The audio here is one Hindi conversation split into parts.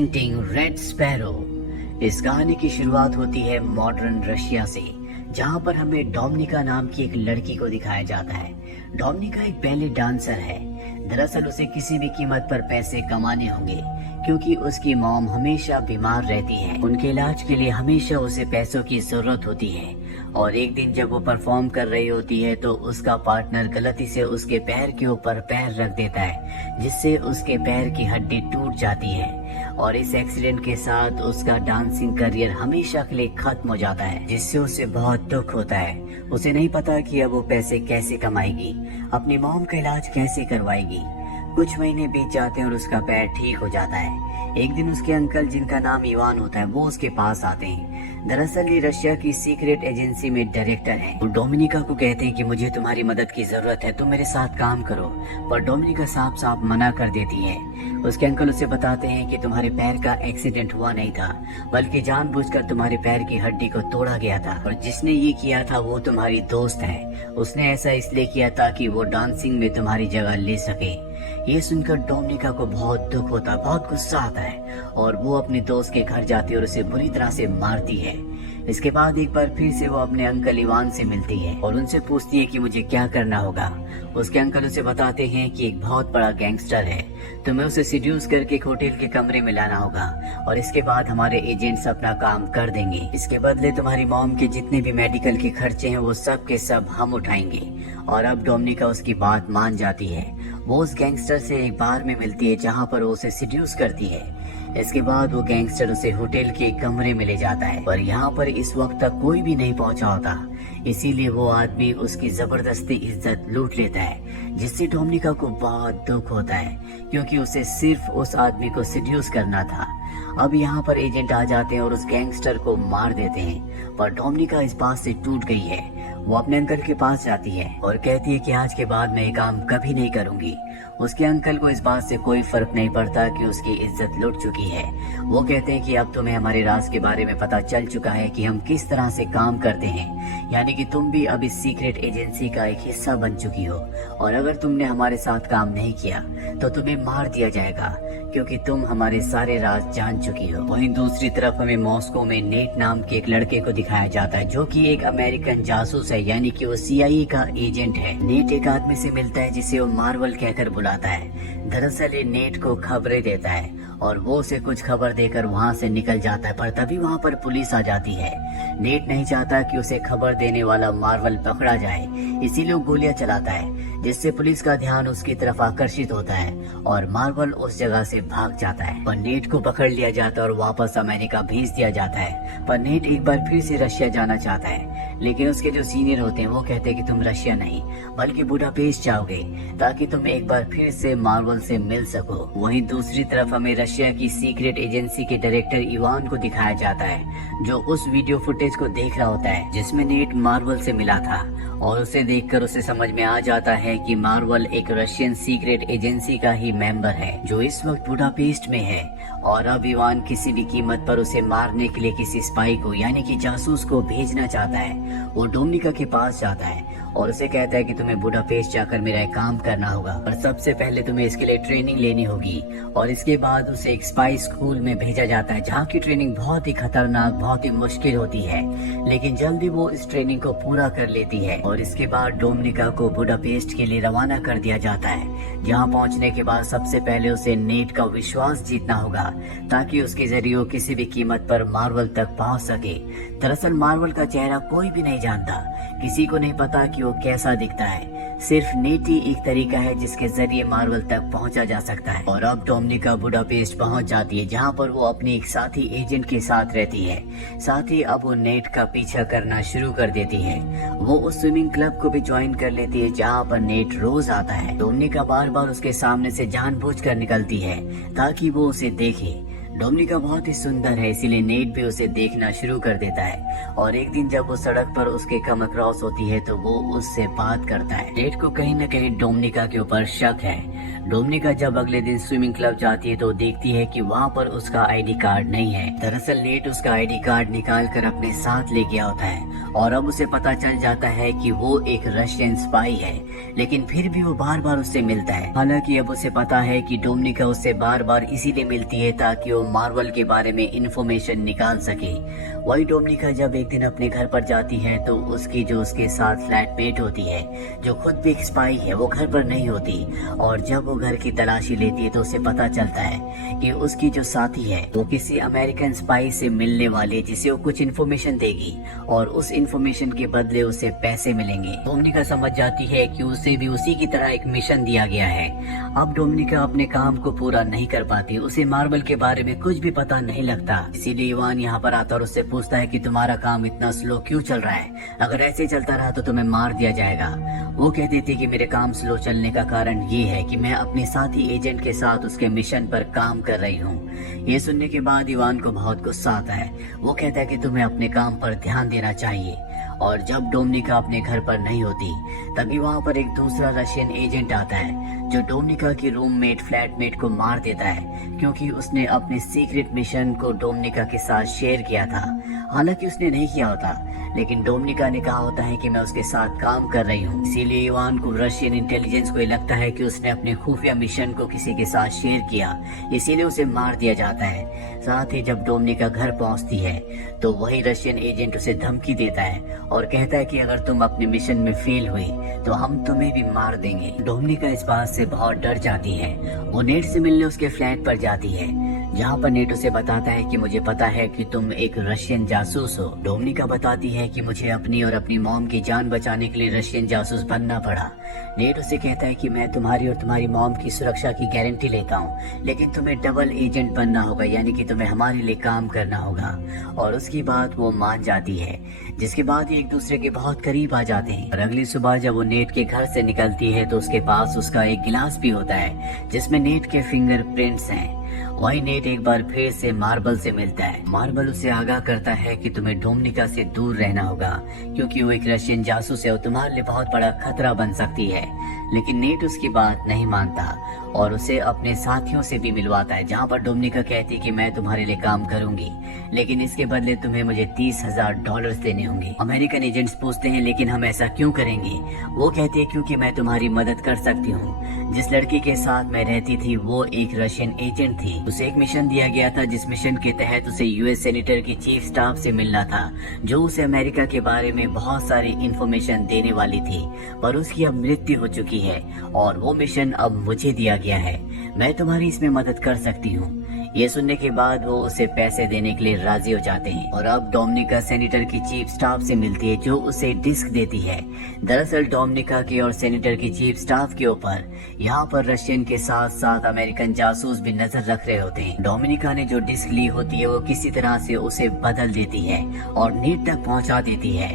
Presenting red sparrow. इस कहानी की शुरुआत होती है मॉडर्न रशिया से, जहां पर हमें डोमिनिका नाम की एक लड़की को दिखाया जाता है। डोमिनिका एक बैले डांसर है। दरअसल उसे किसी भी कीमत पर पैसे कमाने होंगे, क्योंकि उसकी मॉम हमेशा बीमार रहती है। उनके इलाज के लिए हमेशा उसे पैसों की जरूरत होती है। और एक दिन जब वो परफॉर्म कर रही होती है तो उसका पार्टनर गलती से उसके पैर के ऊपर पैर रख देता है, जिससे उसके पैर की हड्डी टूट जाती है। और इस एक्सीडेंट के साथ उसका डांसिंग करियर हमेशा के लिए खत्म हो जाता है, जिससे उसे बहुत दुख होता है। उसे नहीं पता कि अब वो पैसे कैसे कमाएगी, अपनी मॉम का इलाज कैसे करवाएगी। कुछ महीने बीत जाते हैं और उसका पैर ठीक हो जाता है। एक दिन उसके अंकल, जिनका नाम इवान होता है, वो उसके पास आते हैं। दरअसल ये रशिया की सीक्रेट एजेंसी में डायरेक्टर हैं। वो डोमिनिका को कहते हैं कि मुझे तुम्हारी मदद की जरूरत है, तुम मेरे साथ काम करो। पर डोमिनिका साफ साफ मना कर देती है। उसके अंकल उसे बताते हैं कि तुम्हारे पैर का एक्सीडेंट हुआ नहीं था, बल्कि जानबूझकर तुम्हारे पैर की हड्डी को तोड़ा गया था, और जिसने ये किया था वो तुम्हारी दोस्त है। उसने ऐसा इसलिए किया ताकि वो डांसिंग में तुम्हारी जगह ले सके। ये सुनकर डोमिनिका को बहुत दुख होता है, बहुत गुस्सा आता है, और वो अपने दोस्त के घर जाती है और उसे बुरी तरह से मारती है। इसके बाद एक बार फिर से वो अपने अंकल इवान से मिलती है और उनसे पूछती है कि मुझे क्या करना होगा। उसके अंकल उसे बताते हैं कि एक बहुत बड़ा गैंगस्टर है, तुम्हें उसे सिड्यूस करके एक होटल के कमरे में लाना होगा, और इसके बाद हमारे एजेंट्स अपना काम कर देंगे। इसके बदले तुम्हारी मॉम के जितने भी मेडिकल के खर्चे हैं वो सब के सब हम उठाएंगे। और अब डोमिनिका उसकी बात मान जाती है। वो उस गैंगस्टर से एक बार में मिलती है जहाँ पर वो उसे सिड्यूस करती है। इसके बाद वो गैंगस्टर उसे होटल के कमरे में ले जाता है, पर यहाँ पर इस वक्त तक कोई भी नहीं पहुँचा होता, इसीलिए वो आदमी उसकी जबरदस्ती इज्जत लूट लेता है, जिससे डोमिनिका को बहुत दुख होता है, क्योंकि उसे सिर्फ उस आदमी को सिड्यूस करना था। अब यहाँ पर एजेंट आ जाते हैं और उस गैंगस्टर को मार देते हैं, पर डोमिनिका इस बात से टूट गई है। वो अपने अंकल के पास जाती है और कहती है कि आज के बाद मैं ये काम कभी नहीं करूंगी। उसके अंकल को इस बात से कोई फर्क नहीं पड़ता कि उसकी इज्जत लुट चुकी है। वो कहते हैं कि अब तुम्हें हमारे राज के बारे में पता चल चुका है कि हम किस तरह से काम करते हैं, यानी कि तुम भी अब इस सीक्रेट एजेंसी का एक हिस्सा बन चुकी हो, और अगर तुमने हमारे साथ काम नहीं किया तो तुम्हें मार दिया जाएगा, क्योंकि तुम हमारे सारे राज जान चुकी हो। वहीं दूसरी तरफ हमें मॉस्को में नेट नाम के एक लड़के को दिखाया जाता है, जो कि एक अमेरिकन जासूस है, यानी कि वो CIA का एजेंट है। नेट एक आदमी से मिलता है जिसे वो मार्वल कहकर बुलाता है। दरअसल ये नेट को खबरें देता है और वो उसे कुछ खबर देकर वहाँ से निकल जाता है, पर तभी वहाँ पर पुलिस आ जाती है। नेट नहीं चाहता कि उसे खबर देने वाला मार्वल पकड़ा जाए, इसीलिए वो गोलियां चलाता है, जिससे पुलिस का ध्यान उसकी तरफ आकर्षित होता है और मार्वल उस जगह से भाग जाता है। पर नेट को पकड़ लिया जाता है और वापस अमेरिका भेज दिया जाता है। पर नेट एक बार फिर से रशिया जाना चाहता है, लेकिन उसके जो सीनियर होते हैं वो कहते हैं कि तुम रशिया नहीं बल्कि बुडापेस्ट जाओगे, ताकि तुम एक बार फिर से मार्वल से मिल सको। वहीं दूसरी तरफ हमें रशिया की सीक्रेट एजेंसी के डायरेक्टर इवान को दिखाया जाता है, जो उस वीडियो फुटेज को देख रहा होता है जिसमें नेट मार्वल से मिला था, और उसे देखकर उसे समझ में आ जाता है कि मार्वल एक रशियन सीक्रेट एजेंसी का ही मेंबर है, जो इस वक्त बुडापेस्ट में है। और अब इवान किसी भी कीमत पर उसे मारने के लिए किसी स्पाई को, यानी कि जासूस को भेजना चाहता है। वो डोमिनिका के पास जाता है और उसे कहता है कि तुम्हें बुडापेस्ट जाकर मेरा एक काम करना होगा, और सबसे पहले तुम्हें इसके लिए ट्रेनिंग लेनी होगी। और इसके बाद उसे एक स्पाई स्कूल में भेजा जाता है, जहाँ की ट्रेनिंग बहुत ही खतरनाक, बहुत ही मुश्किल होती है, लेकिन जल्दी वो इस ट्रेनिंग को पूरा कर लेती है। और इसके बाद डोमिनिका को बुडापेस्ट के लिए रवाना कर दिया जाता है, जहाँ पहुँचने के बाद सबसे पहले उसे नेट का विश्वास जीतना होगा, ताकि उसके जरिए वो किसी भी कीमत पर मार्वल तक पहुँच सके। दरअसल मार्वल का चेहरा कोई भी नहीं जानता, किसी को नहीं पता कि वो कैसा दिखता है, सिर्फ नेट ही एक तरीका है जिसके जरिए मार्वल तक पहुंचा जा सकता है। और अब डोमिनिका बुडापेस्ट पहुंच जाती है, जहां पर वो अपनी एक साथी एजेंट के साथ रहती है। साथ ही अब वो नेट का पीछा करना शुरू कर देती है। वो उस स्विमिंग क्लब को भी ज्वाइन कर लेती है, जहां पर नेट रोज आता है। डोमिनिका बार बार उसके सामने से जानबूझकर निकलती है ताकि वो उसे देखे। डोमिनिका बहुत ही सुंदर है, इसीलिए नेट भी उसे देखना शुरू कर देता है। और एक दिन जब वो सड़क पर उसके कम क्रॉस होती है तो वो उससे बात करता है। नेट को कहीं न कहीं डोमिनिका के ऊपर शक है। डोमिनिका जब अगले दिन स्विमिंग क्लब जाती है तो देखती है कि वहाँ पर उसका ID कार्ड नहीं है। दरअसल नेट उसका ID कार्ड निकाल कर अपने साथ ले गया होता है, और अब उसे पता चल जाता है कि वो एक रशियन स्पाई है, लेकिन फिर भी वो बार बार उससे मिलता है। हालांकि अब उसे पता है कि डोमिनिका उससे बार बार इसीलिए मिलती है ताकि वो मार्वल के बारे में इंफॉर्मेशन निकाल सके। वही डोमिनिका जब एक दिन अपने घर पर जाती है तो उसकी जो उसके साथ फ्लैटमेट होती है, जो खुद भी एक स्पाई है, वो घर पर नहीं होती। और जब वो घर की तलाशी लेती है तो उसे पता चलता है कि उसकी जो साथी है वो किसी अमेरिकन स्पाई से मिलने वाले, जिसे वो कुछ इन्फॉर्मेशन देगी और उस इन्फॉर्मेशन के बदले उसे पैसे मिलेंगे। डोमिनिका समझ जाती है कि उसे भी उसी की तरह एक मिशन दिया गया है। अब डोमिनिका अपने काम को पूरा नहीं कर पाती, उसे मार्वल के बारे में कुछ भी पता नहीं लगता। इसीलिए इवान यहाँ पर आता और उससे पूछता है कि तुम्हारा काम इतना स्लो क्यों चल रहा है, अगर ऐसे चलता रहा तो तुम्हें मार दिया जाएगा। वो कहती थी कि मेरे काम स्लो चलने का कारण ये है कि मैं अपने साथी एजेंट के साथ उसके मिशन पर काम कर रही हूँ। ये सुनने के बाद इवान को बहुत गुस्सा आता है। वो कहता है कि तुम्हें अपने काम पर ध्यान देना चाहिए। और जब डोमिनिका अपने घर पर नहीं होती तभी वहाँ पर एक दूसरा रशियन एजेंट आता है जो डोमिनिका की रूममेट फ्लैटमेट को मार देता है, क्योंकि उसने अपने सीक्रेट मिशन को डोमिनिका के साथ शेयर किया था। हालांकि उसने नहीं किया होता, लेकिन डोमिनिका ने कहा होता है कि मैं उसके साथ काम कर रही हूँ। इसीलिए इवान को रशियन इंटेलिजेंस को ये लगता है कि उसने अपने खुफिया मिशन को किसी के साथ शेयर किया, इसीलिए उसे मार दिया जाता है। साथ ही जब डोमिनिका घर पहुंचती है तो वही रशियन एजेंट उसे धमकी देता है और कहता है कि अगर तुम अपने मिशन में फेल हुई तो हम तुम्हें भी मार देंगे। डोमिनिका इस बात से बहुत डर जाती है। वो नेट से मिलने उसके फ्लैट पर जाती है, जहाँ पर नेट उसे बताता है कि मुझे पता है कि तुम एक रशियन जासूस हो। डोमिनिका बताती है कि मुझे अपनी और अपनी मॉम की जान बचाने के लिए रशियन जासूस बनना पड़ा। नेट उसे कहता है कि मैं तुम्हारी और तुम्हारी मॉम की सुरक्षा की गारंटी लेता हूँ, लेकिन तुम्हें डबल एजेंट बनना होगा, यानी कि तुम्हें हमारे लिए काम करना होगा। और उसकी बात वो मान जाती है, जिसके बाद एक दूसरे के बहुत करीब आ जाते हैं। और अगली सुबह जब वो नेट के घर से निकलती है तो उसके पास उसका एक गिलास भी होता है जिसमें नेट के फिंगरप्रिंट्स हैं। वही नेट एक बार फिर से मार्बल से मिलता है। मार्बल उसे आगाह करता है कि तुम्हें डोमिनिका से दूर रहना होगा, क्योंकि वो एक रशियन जासूस है और तुम्हारे लिए बहुत बड़ा खतरा बन सकती है। लेकिन नेट उसकी बात नहीं मानता और उसे अपने साथियों से भी मिलवाता है, जहाँ पर डोमिनिका कहती है कि मैं तुम्हारे लिए काम करूंगी, लेकिन इसके बदले तुम्हें मुझे $30,000 देने होंगे। अमेरिकन एजेंट्स पूछते हैं लेकिन हम ऐसा क्यों करेंगे? वो कहती है क्योंकि मैं तुम्हारी मदद कर सकती हूँ। जिस लड़की के साथ मैं रहती थी वो एक रशियन एजेंट थी। उसे एक मिशन दिया गया था, जिस मिशन के तहत उसे यूएस सेनेटर की चीफ स्टाफ से मिलना था, जो उसे अमेरिका के बारे में बहुत सारी इंफॉर्मेशन देने वाली थी, पर उसकी अब मृत्यु हो चुकी है और वो मिशन अब मुझे दिया गया है। मैं तुम्हारी इसमें मदद कर सकती हूँ। ये सुनने के बाद वो उसे पैसे देने के लिए राजी हो जाते हैं और अब डोमिनिका सेनेटर की चीफ स्टाफ से मिलती है, जो उसे डिस्क देती है। दरअसल डोमिनिका के और सेनेटर की चीफ स्टाफ के ऊपर यहाँ पर रशियन के साथ साथ अमेरिकन जासूस भी नजर रख रहे होते हैं। डोमिनिका ने जो डिस्क ली होती है वो किसी तरह से उसे बदल देती है और नेट तक पहुँचा देती है।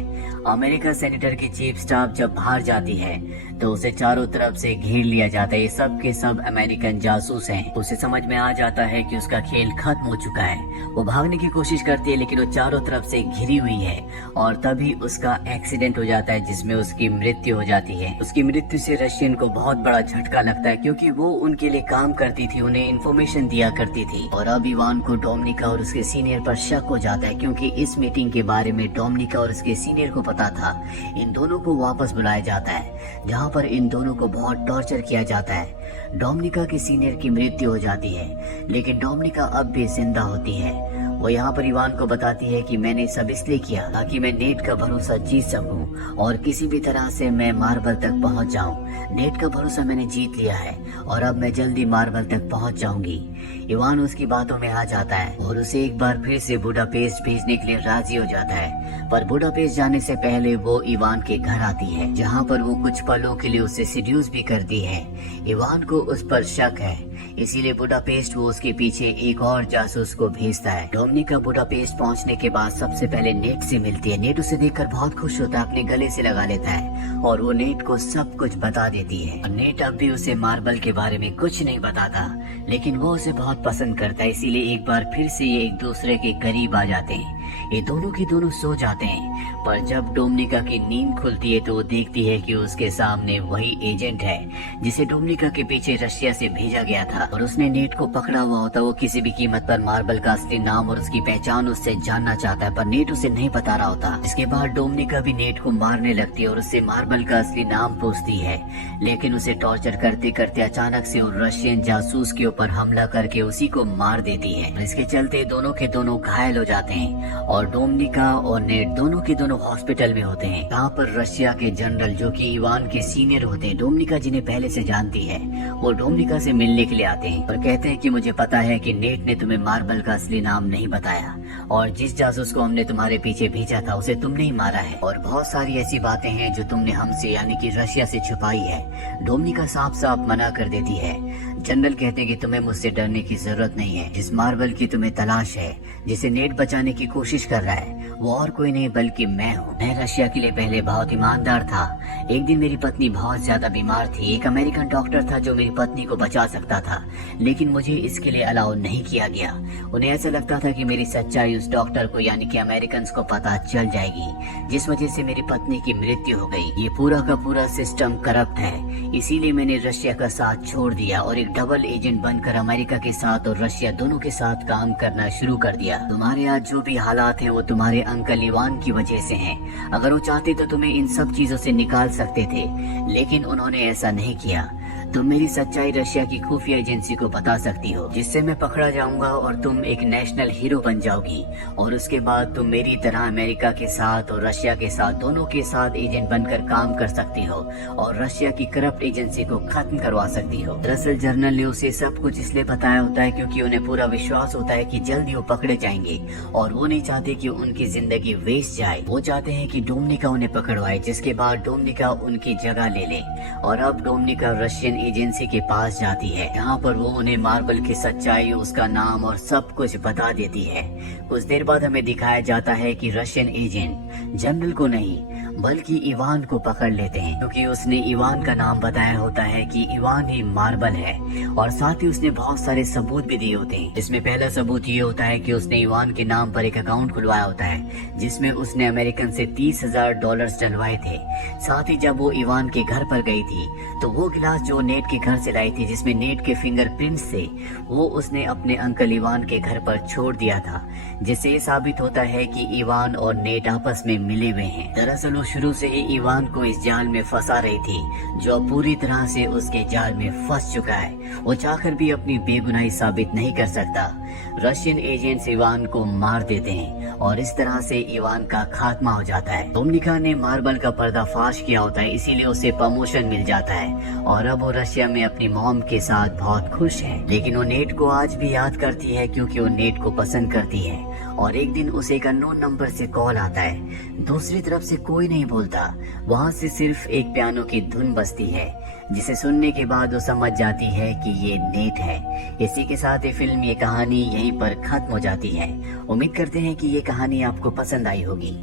अमेरिका सेनेटर की चीफ स्टाफ जब बाहर जाती है तो उसे चारों तरफ से घेर लिया जाता है। ये सब के सब अमेरिकन जासूस हैं। उसे समझ में आ जाता है कि उसका खेल खत्म हो चुका है। वो भागने की कोशिश करती है लेकिन वो चारों तरफ से घिरी हुई है और तभी उसका एक्सीडेंट हो जाता है जिसमें उसकी मृत्यु हो जाती है। उसकी मृत्यु से रशियन को बहुत बड़ा झटका लगता है, क्योंकि वो उनके लिए काम करती थी, उन्हें इन्फॉर्मेशन दिया करती थी। और अब इवान को डोमिनिका और उसके सीनियर पर शक हो जाता है, क्योंकि इस मीटिंग के बारे में डोमिनिका और उसके सीनियर को पता था। इन दोनों को वापस बुलाया जाता है, जहाँ पर इन दोनों को बहुत टॉर्चर किया जाता है। डोमिनिका के सीनियर की मृत्यु हो जाती है, लेकिन डोमिनिका अब भी जिंदा होती है। वो यहाँ पर इवान को बताती है कि मैंने सब इसलिए किया ताकि मैं नेट का भरोसा जीत सकूं और किसी भी तरह से मैं मार्बल तक पहुँच जाऊं। नेट का भरोसा मैंने जीत लिया है और अब मैं जल्दी मार्बल तक पहुँच जाऊंगी। इवान उसकी बातों में आ जाता है और उसे एक बार फिर से बुडापेस्ट भेजने के लिए राजी हो जाता है, पर बुडापेस्ट जाने से पहले वो इवान के घर आती है, जहाँ पर वो कुछ पलों के लिए उसे सीड्यूस भी करती है। इवान को उस पर शक है, इसीलिए बुडापेस्ट वो उसके पीछे एक और जासूस को भेजता है। डोमिनिका बुडापेस्ट पहुंचने के बाद सबसे पहले नेट से मिलती है। नेट उसे देखकर बहुत खुश होता है, अपने गले से लगा लेता है और वो नेट को सब कुछ बता देती है। और नेट अब भी उसे मार्बल के बारे में कुछ नहीं बताता, लेकिन वो उसे बहुत पसंद करता है, इसीलिए एक बार फिर से ये एक दूसरे के करीब आ जाते हैं। ये दोनों के दोनों सो जाते हैं। पर जब डोमिनिका की नींद खुलती है तो वो देखती है कि उसके सामने वही एजेंट है जिसे डोमिनिका के पीछे रशिया से भेजा गया था और उसने नेट को पकड़ा हुआ होता। वो किसी भी कीमत पर मार्बल का असली नाम और उसकी पहचान उससे जानना चाहता है, पर नेट उसे नहीं बता रहा होता। इसके बाद डोमिनिका भी नेट को मारने लगती है और उससे मार्बल का असली नाम पूछती है, लेकिन उसे टॉर्चर करते करते अचानक से वो रशियन जासूस के ऊपर हमला करके उसी को मार देती है। इसके चलते दोनों के दोनों घायल हो जाते हैं और डोमिनिका और नेट दोनों के दोनों हॉस्पिटल में होते हैं। यहाँ पर रशिया के जनरल जो कि इवान के सीनियर होते हैं, डोमिनिका जिन्हें पहले से जानती है, वो डोमिनिका से मिलने के लिए आते हैं और कहते हैं कि मुझे पता है कि नेट ने तुम्हें मार्बल का असली नाम नहीं बताया और जिस जासूस को हमने तुम्हारे पीछे भेजा था उसे तुमने ही मारा है और बहुत सारी ऐसी बातें हैं जो तुमने हमसे यानी कि रशिया से छुपाई है। डोमिनिका साफ साफ मना कर देती है। जनरल कहते हैं कि तुम्हें मुझसे डरने की जरूरत नहीं है। जिस मार्बल की तुम्हें तलाश है, जिसे नेट बचाने की कोशिश कर रहा है, वो और कोई नहीं बल्कि मैं हूँ। मैं रशिया के लिए पहले बहुत ईमानदार था। एक दिन मेरी पत्नी बहुत ज्यादा बीमार थी। एक अमेरिकन डॉक्टर था जो मेरी पत्नी को बचा सकता था, लेकिन मुझे इसके लिए अलाउ नहीं किया गया। उन्हें ऐसा लगता था कि मेरी सच्चाई उस डॉक्टर को यानी कि अमेरिकन को पता चल जाएगी, जिस वजह से मेरी पत्नी की मृत्यु हो गई। ये पूरा का पूरा सिस्टम करप्ट है, इसीलिए मैंने रशिया का साथ छोड़ दिया और एक डबल एजेंट बनकर अमेरिका के साथ और रशिया दोनों के साथ काम करना शुरू कर दिया। तुम्हारे आज जो भी हालात हैं वो तुम्हारे अंकल इवान की वजह से हैं। अगर वो चाहते तो तुम्हें इन सब चीजों से निकाल सकते थे, लेकिन उन्होंने ऐसा नहीं किया। तुम मेरी सच्चाई रशिया की खुफिया एजेंसी को बता सकती हो, जिससे मैं पकड़ा जाऊंगा और तुम एक नेशनल हीरो बन जाओगी और उसके बाद तुम मेरी तरह अमेरिका के साथ और रशिया के साथ दोनों के साथ एजेंट बनकर काम कर सकती हो और रशिया की करप्ट एजेंसी को खत्म करवा सकती हो। दरअसल जर्नल ने उसे सब कुछ इसलिए बताया होता है क्योंकि उन्हें पूरा विश्वास होता है कि जल्दी वो पकड़े जाएंगे और वो नहीं चाहते कि उनकी जिंदगी वेस्ट जाए। वो चाहते हैं कि डोमिनिका उन्हें पकड़वाए, जिसके बाद डोमिनिका उनकी जगह ले ले और अब डोमिनिका रशियन एजेंसी के पास जाती है। यहाँ पर वो उन्हें मार्बल की सच्चाई, उसका नाम और सब कुछ बता देती है। कुछ देर बाद हमें दिखाया जाता है कि रशियन एजेंट जनरल को नहीं बल्कि इवान को पकड़ लेते हैं, क्योंकि उसने इवान का नाम बताया होता है कि इवान ही मार्बल है और साथ ही उसने बहुत सारे सबूत भी दिए होते हैं, जिसमें पहला सबूत ये होता है कि उसने इवान के नाम पर एक अकाउंट खुलवाया होता है जिसमें उसने अमेरिकन से $30,000 डलवाए थे। साथ ही जब वो इवान के घर पर गई थी तो वो गिलास जो नेट के घर से लाई थी जिसमें नेट के फिंगरप्रिंट्स थे, वो उसने अपने अंकल इवान के घर पर छोड़ दिया था, जिससे ये साबित होता है कि इवान और नेट आपस में मिले हुए हैं। दरअसल वो शुरू से ही इवान को इस जाल में फंसा रही थी, जो अब पूरी तरह से उसके जाल में फंस चुका है। वो चाहकर भी अपनी बेगुनाही साबित नहीं कर सकता। रशियन एजेंट्स इवान को मार देते हैं और इस तरह से इवान का खात्मा हो जाता है। डोमिनिका ने मार्बल का पर्दाफाश किया होता है, इसीलिए उसे प्रमोशन मिल जाता है और अब वो रशिया में अपनी मॉम के साथ बहुत खुश है। लेकिन वो नेट को आज भी याद करती है क्योंकि वो नेट को पसंद करती है और एक दिन उसे एक अननोन नंबर से कॉल आता है। दूसरी तरफ से कोई नहीं बोलता, वहाँ से सिर्फ एक पियानो की धुन बजती है, जिसे सुनने के बाद वो समझ जाती है कि ये नेट है। इसी के साथ ये फिल्म, ये कहानी यहीं पर खत्म हो जाती है। उम्मीद करते हैं कि ये कहानी आपको पसंद आई होगी।